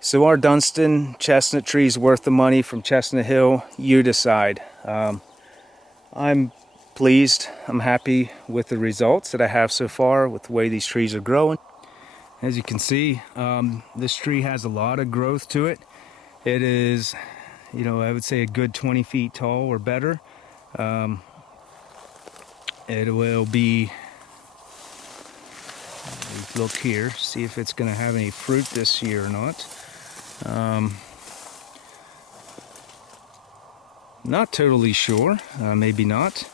So our Dunstan Chestnut Trees worth the money from Chestnut Hill? You decide. I'm pleased. I'm happy with the results that I have so far with the way these trees are growing. As you can see, this tree has a lot of growth to it. It is, I would say a good 20 feet tall or better. It will be, look here, see if it's going to have any fruit this year or not. Not totally sure, maybe not,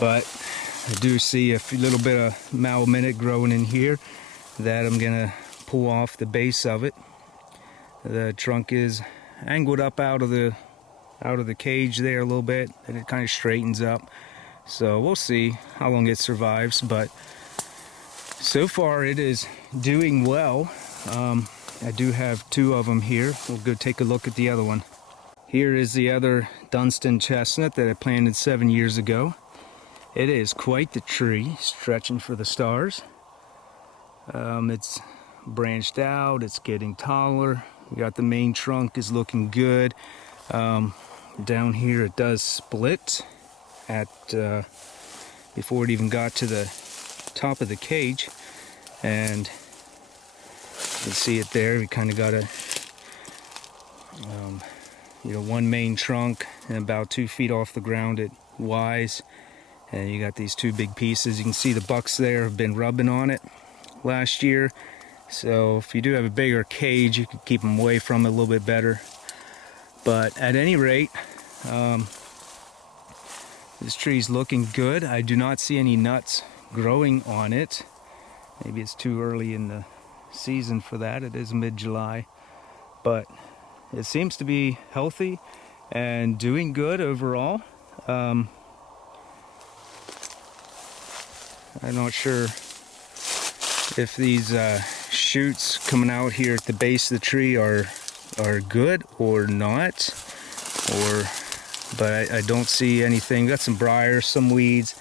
but I do see a little bit of malminate growing in here that I'm gonna pull off the base of it. The trunk is angled up out of the cage there a little bit, and it kind of straightens up. So we'll see how long it survives, but so far it is doing well. I do have two of them here. We'll go take a look at the other one. Here is the other Dunstan chestnut that I planted 7 years ago. It is quite the tree, stretching for the stars. It's branched out, it's getting taller. We got the main trunk is looking good. Down here it does split at before it even got to the top of the cage, and you can see it there. We kind of got a one main trunk and about 2 feet off the ground at wise, and you got these two big pieces. You can see the bucks there have been rubbing on it last year, so if you do have a bigger cage you could keep them away from it a little bit better. But at any rate, this tree's looking good. I do not see any nuts growing on it. Maybe it's too early in the season for that. It is mid-July, but it seems to be healthy and doing good overall. I'm not sure if these shoots coming out here at the base of the tree are good or not, but I don't see anything. Got some briars, some weeds.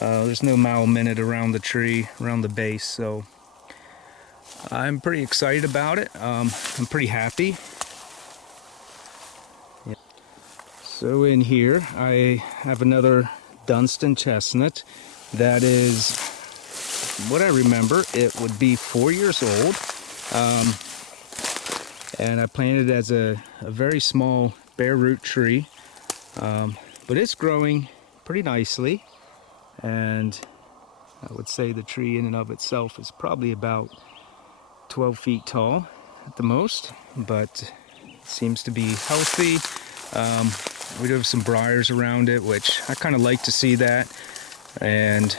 There's no malminate around the tree, around the base, so I'm pretty excited about it. I'm pretty happy. So in here I have another Dunstan chestnut that is, what I remember, it would be 4 years old. And I planted it as a very small bare root tree, but it's growing pretty nicely, and I would say the tree in and of itself is probably about 12 feet tall at the most, but it seems to be healthy. We do have some briars around it, which I kind of like to see that, and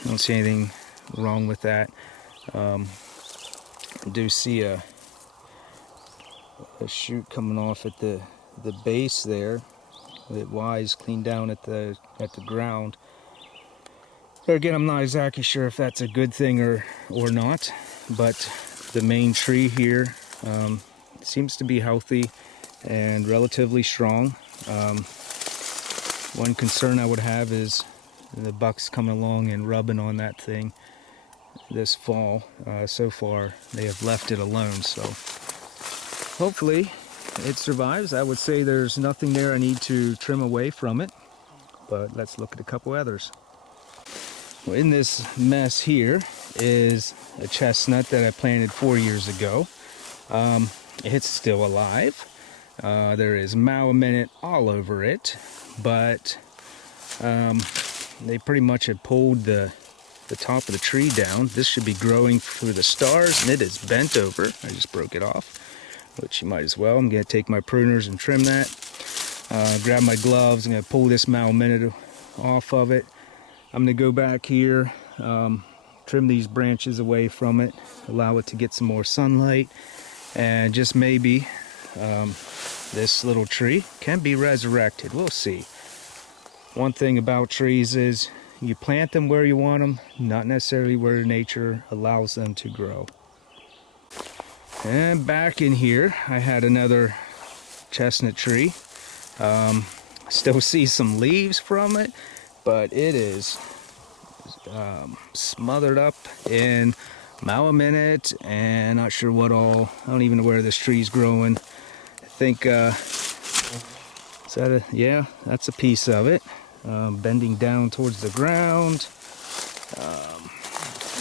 I don't see anything wrong with that. I do see a shoot coming off at the base there that wise clean down at the ground. But again, I'm not exactly sure if that's a good thing or not, but the main tree here seems to be healthy and relatively strong. One concern I would have is the bucks coming along and rubbing on that thing this fall. So far they have left it alone, so hopefully it survives. I would say there's nothing there I need to trim away from it, but let's look at a couple others. Well, in this mess here is a chestnut that I planted 4 years ago. It's still alive. There is malminate all over it, but they pretty much have pulled the top of the tree down. This should be growing through the stars, and it is bent over. I just broke it off, which you might as well. I'm going to take my pruners and trim that. Grab my gloves. I'm going to pull this malminate off of it. I'm going to go back here, trim these branches away from it, allow it to get some more sunlight, and just maybe this little tree can be resurrected. We'll see. One thing about trees is you plant them where you want them, not necessarily where nature allows them to grow. And back in here, I had another chestnut tree. Still see some leaves from it, but it is smothered up in mile a minute, and not sure what all. I don't even know where this tree's growing. I think, is that a, yeah, that's a piece of it. Bending down towards the ground.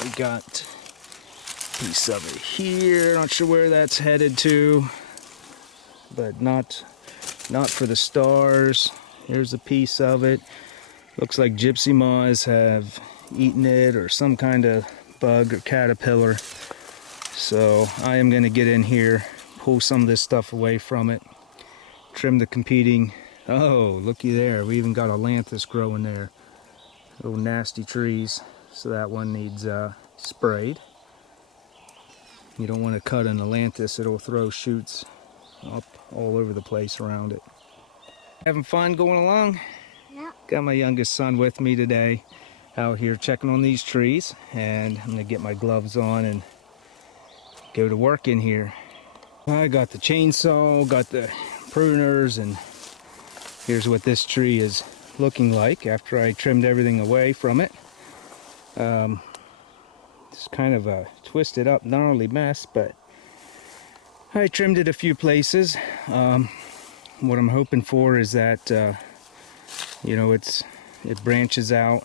We got a piece of it here. Not sure where that's headed to, but not for the stars. Here's a piece of it. Looks like gypsy moths have eaten it, or some kind of bug or caterpillar. So I am going to get in here, pull some of this stuff away from it, trim the competing. Oh, looky there. We even got a lanthus growing there. Little nasty trees. So that one needs sprayed. You don't want to cut an ailanthus, it'll throw shoots up all over the place around it. Having fun going along? Yeah. Got my youngest son with me today, out here checking on these trees, and I'm gonna get my gloves on and go to work in here. I got the chainsaw, got the pruners, and here's what this tree is looking like after I trimmed everything away from it. It's kind of a twisted up, gnarly mess, but I trimmed it a few places. What I'm hoping for is that you know, it branches out,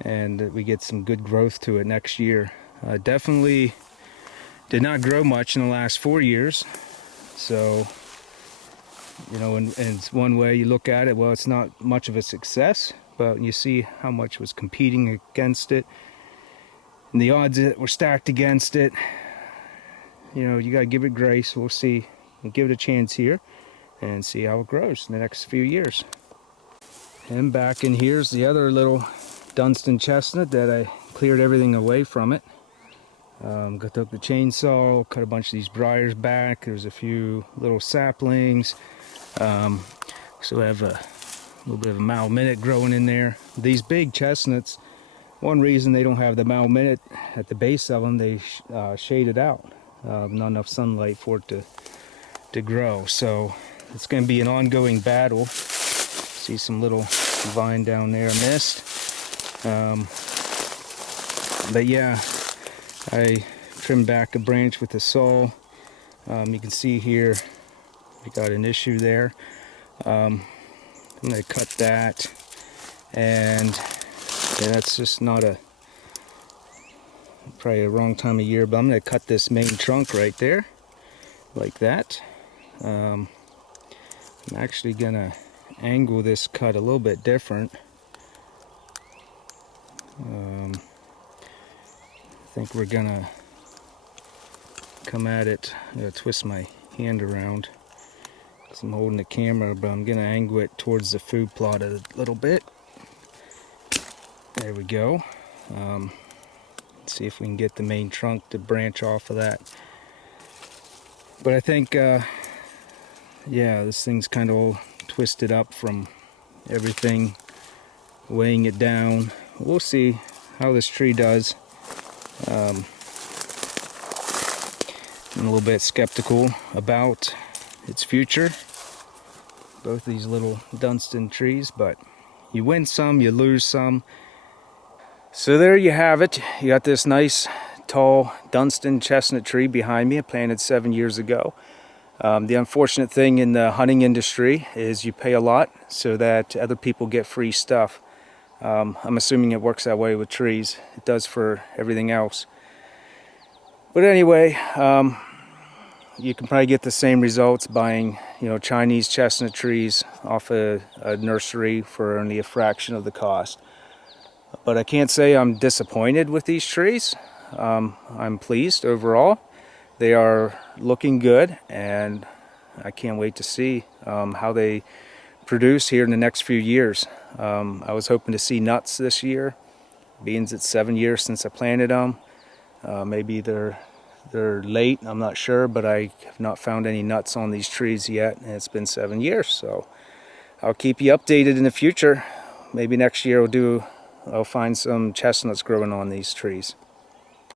and that we get some good growth to it next year. Definitely did not grow much in the last 4 years, so you know, and it's one way you look at it, well, it's not much of a success, but you see how much was competing against it and the odds that were stacked against it. You know, you gotta give it grace. We'll see. We'll give it a chance here and see how it grows in the next few years. And back in here's the other little Dunstan chestnut that I cleared everything away from it. Took the chainsaw, cut a bunch of these briars back. There's a few little saplings. So I have a little bit of a mile minute growing in there. These big chestnuts, one reason they don't have the mile minute at the base of them, they shade it out. Not enough sunlight for it to grow. So it's going to be an ongoing battle. See some little vine down there I missed. But yeah, I trimmed back a branch with the saw. You can see here we got an issue there. I'm going to cut that, and yeah, that's just not probably a wrong time of year, but I'm going to cut this main trunk right there like that. I'm actually going to angle this cut a little bit different. I think we're going to come at it. I'm going to twist my hand around because I'm holding the camera, but I'm going to angle it towards the food plot a little bit. There we go. Let's see if we can get the main trunk to branch off of that. But I think, yeah, this thing's kind of all twisted up from everything weighing it down. We'll see how this tree does. I'm a little bit skeptical about its future. Both these little Dunstan trees, but you win some, you lose some. So there you have it. You got this nice tall Dunstan chestnut tree behind me. I planted 7 years ago. The unfortunate thing in the hunting industry is you pay a lot so that other people get free stuff. I'm assuming it works that way with trees. It does for everything else. But anyway, you can probably get the same results buying, you know, Chinese chestnut trees off a nursery for only a fraction of the cost. But I can't say I'm disappointed with these trees. I'm pleased overall. They are looking good, and I can't wait to see how they produce here in the next few years. I was hoping to see nuts this year, being it's 7 years since I planted them. Maybe they're late, I'm not sure, but I have not found any nuts on these trees yet, and it's been 7 years. So I'll keep you updated in the future. Maybe next year I'll find some chestnuts growing on these trees.